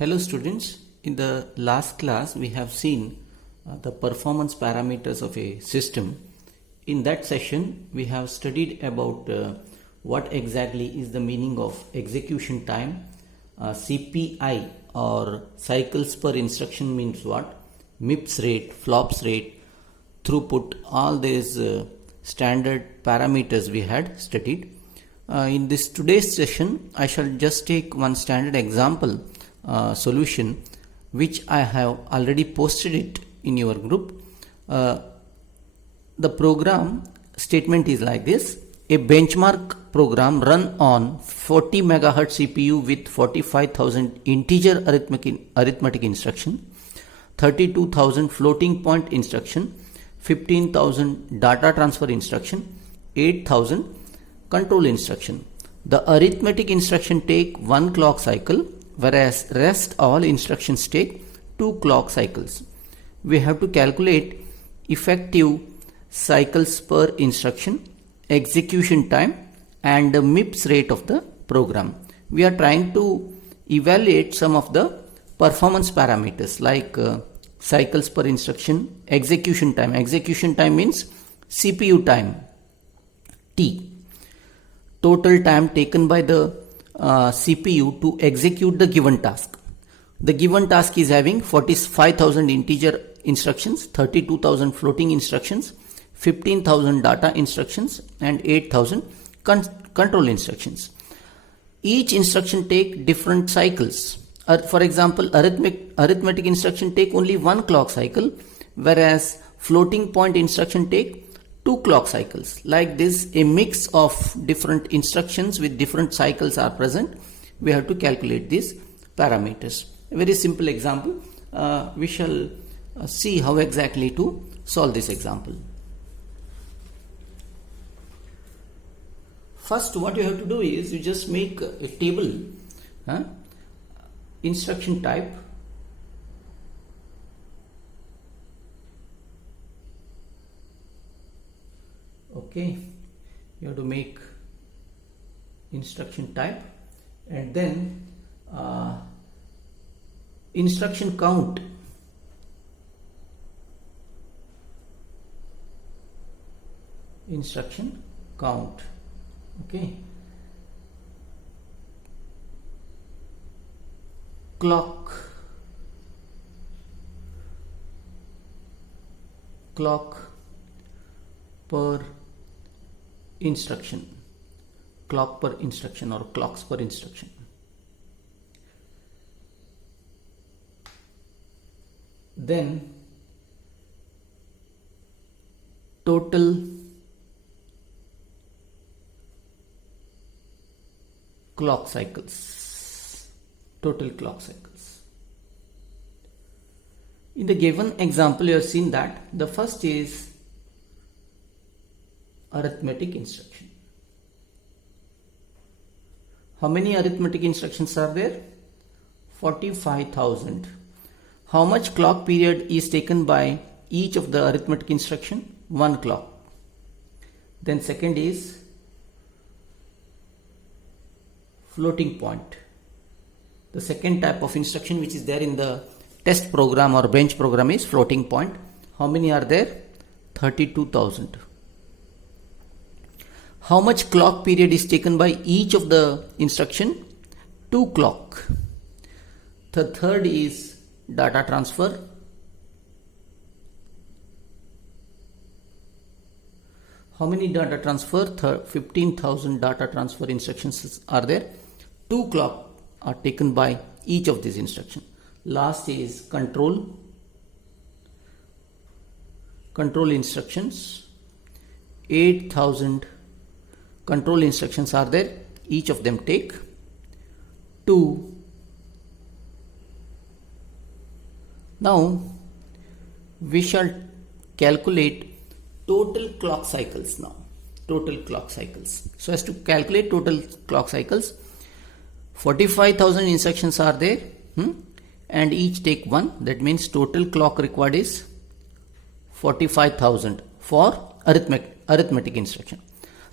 Hello students, in the last class we have seen the performance parameters of a system. In that session we have studied about what exactly is the meaning of execution time, CPI or cycles per instruction means what, MIPS rate, flops rate, throughput, all these standard parameters we had studied. In this today's session I shall just take one standard example solution which I have already posted it in your group. The program statement is like this: a benchmark program run on 40 megahertz CPU with 45,000 integer arithmetic instruction, 32,000 floating point instruction, 15,000 data transfer instruction, 8,000 control instruction. The arithmetic instruction take 1 clock cycle, whereas rest all instructions take 2 clock cycles. We have to calculate effective cycles per instruction, execution time and the MIPS rate of the program. We are trying to evaluate some of the performance parameters like cycles per instruction, execution time. Execution time means CPU time, T. Total time taken by the CPU to execute the given task. The given task is having 45,000 integer instructions, 32,000 floating instructions, 15,000 data instructions and 8,000 control instructions. Each instruction take different cycles. For example, arithmetic instruction take only 1 clock cycle, whereas floating point instruction take 2 clock cycles. Like this, a mix of different instructions with different cycles are present. We have to calculate these parameters. A very simple example. We shall see how exactly to solve this example. First, what you have to do is you just make a table, instruction type, okay, you have to make instruction type and then instruction count. Instruction count, okay. Clock per instruction, clock per instruction or clocks per instruction. Then total clock cycles, total clock cycles. In the given example you have seen that the first is arithmetic instruction. How many arithmetic instructions are there? 45,000. How much clock period is taken by each of the arithmetic instruction? 1 clock. Then second is floating point. The second type of instruction which is there in the test program or bench program is floating point. How many are there? 32,000. How much clock period is taken by each of the instruction? 2 clock. The third is data transfer. How many data transfer? 15,000 data transfer instructions are there. 2 clock are taken by each of these instructions. Last is control instructions. 8,000 control instructions are there. Each of them take 2. Now we shall calculate total clock cycles now. Total clock cycles. So as to calculate total clock cycles, 45,000 instructions are there and each take 1. That means total clock required is 45,000 for arithmetic instruction.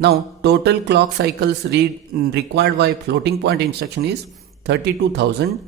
Now total clock cycles required by floating point instruction is 32,000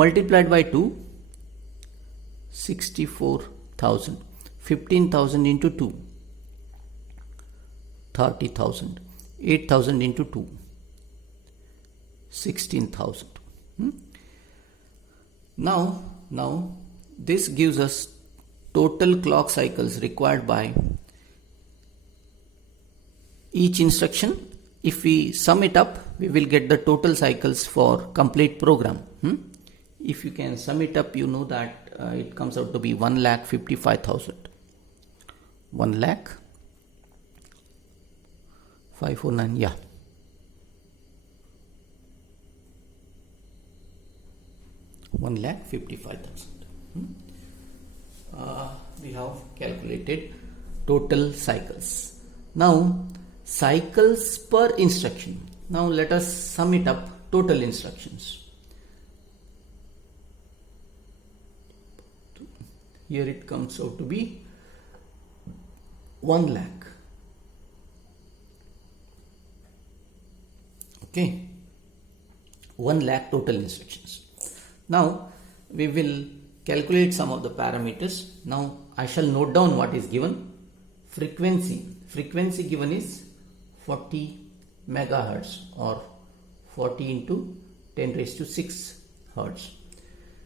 multiplied by 2, 64,000. 15,000 into 2, 30,000. 8,000 into 2, 16,000. Now this gives us total clock cycles required by each instruction. If we sum it up, we will get the total cycles for complete program. If you can sum it up, you know that it comes out to be 1,55,000. 1,549, yeah. $1,55,000. We have calculated total cycles. Now cycles per instruction. Now let us sum it up, total instructions. Here it comes out to be 1 lakh. Okay, 1 lakh total instructions. Now we will calculate some of the parameters. Now I shall note down what is given. Frequency given is 40 megahertz or 40 into 10 raised to 6 hertz.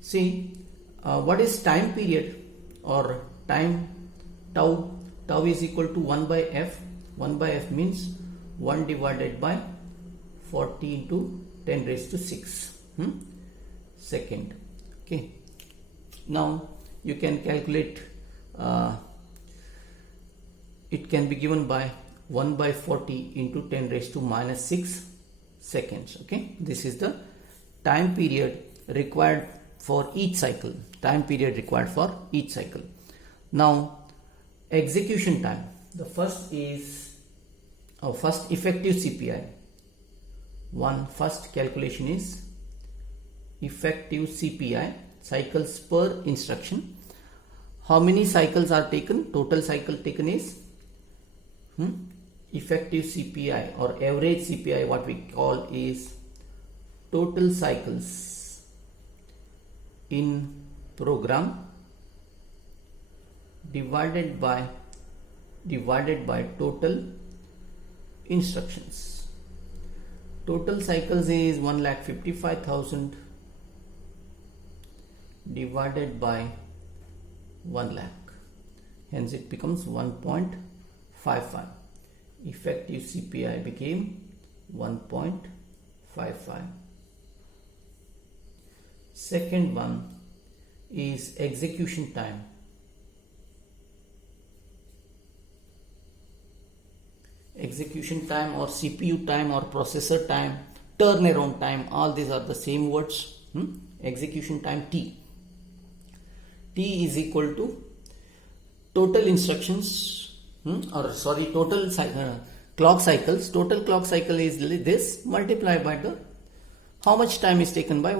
See, what is time period or time tau? Tau is equal to 1 by f. 1 by f means 1 divided by 40 into 10 raised to 6 second. Okay. Now you can calculate, it can be given by 1 by 40 into 10 raised to minus 6 seconds. Okay, this is the time period required for each cycle. Now execution time. The first is first effective CPI. First calculation is effective CPI, cycles per instruction. How many cycles are taken? Total cycle taken is effective CPI or average CPI, what we call is total cycles in program divided by total instructions. Total cycles is 1,55,000 divided by 1 lakh. Hence it becomes 1.55. Effective CPI became 1.55. Second one is execution time. Execution time or CPU time or processor time, turnaround time, all these are the same words. Execution time T. T is equal to total instructions total clock cycles. Total clock cycle is this multiplied by the how much time is taken by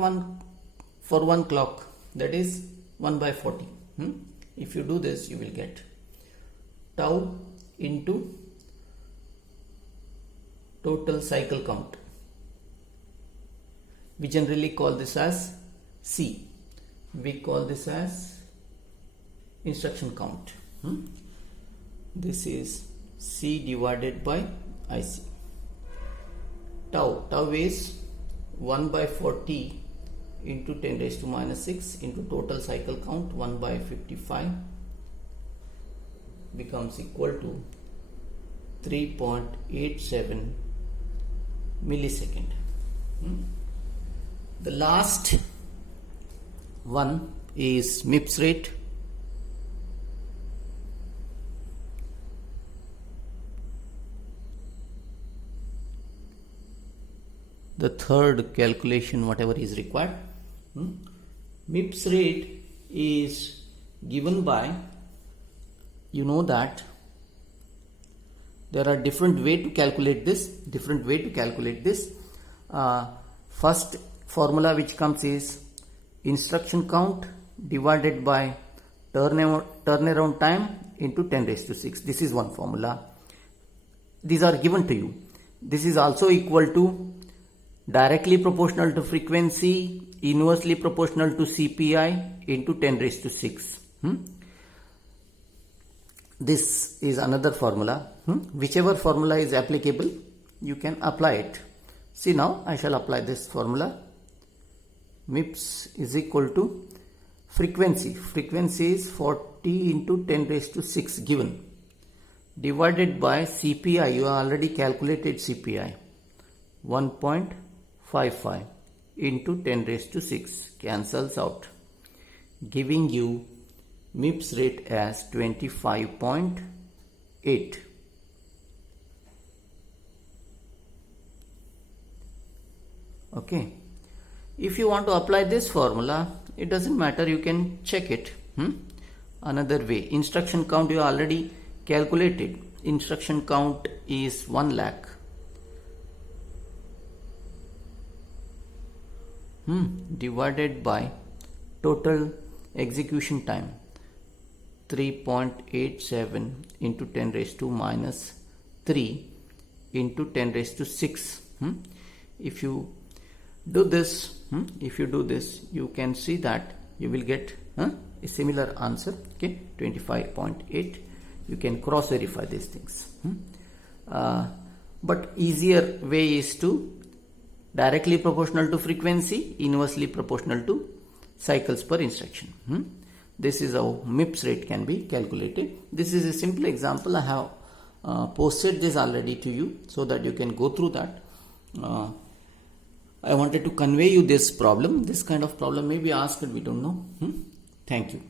for one clock, that is 1 by 40. If you do this, you will get tau into total cycle count. We generally call this as C. We call this as instruction count. This is C divided by IC. Tau is 1 by 40 into 10 raised to minus 6 into total cycle count 1 by 55 becomes equal to 3.87 millisecond. The last one is MIPS rate. The third calculation, whatever is required. MIPS rate is given by, you know that there are different way to calculate this. First formula which comes is instruction count divided by turnaround time into 10 raised to 6. This is one formula. These are given to you. This is also equal to directly proportional to frequency, inversely proportional to CPI into 10 raised to 6. This is another formula. Whichever formula is applicable, you can apply it. See, now I shall apply this formula. MIPS is equal to frequency. Frequency is 40 into 10 raised to 6 given. Divided by CPI, you have already calculated CPI. 1.55 into 10 raised to 6 cancels out, giving you MIPS rate as 25.8. Okay. If you want to apply this formula, it doesn't matter, you can check it another way. Instruction count you already calculated. Instruction count is 1 lakh. Divided by total execution time, 3.87 into 10 raised to minus 3 into 10 raised to 6. If you do this, you can see that you will get a similar answer. Okay, 25.8. You can cross verify these things. But easier way is to directly proportional to frequency, inversely proportional to cycles per instruction. This is how MIPS rate can be calculated. This is a simple example. I have posted this already to you so that you can go through that. I wanted to convey you this problem. This kind of problem may be asked, we don't know. Thank you.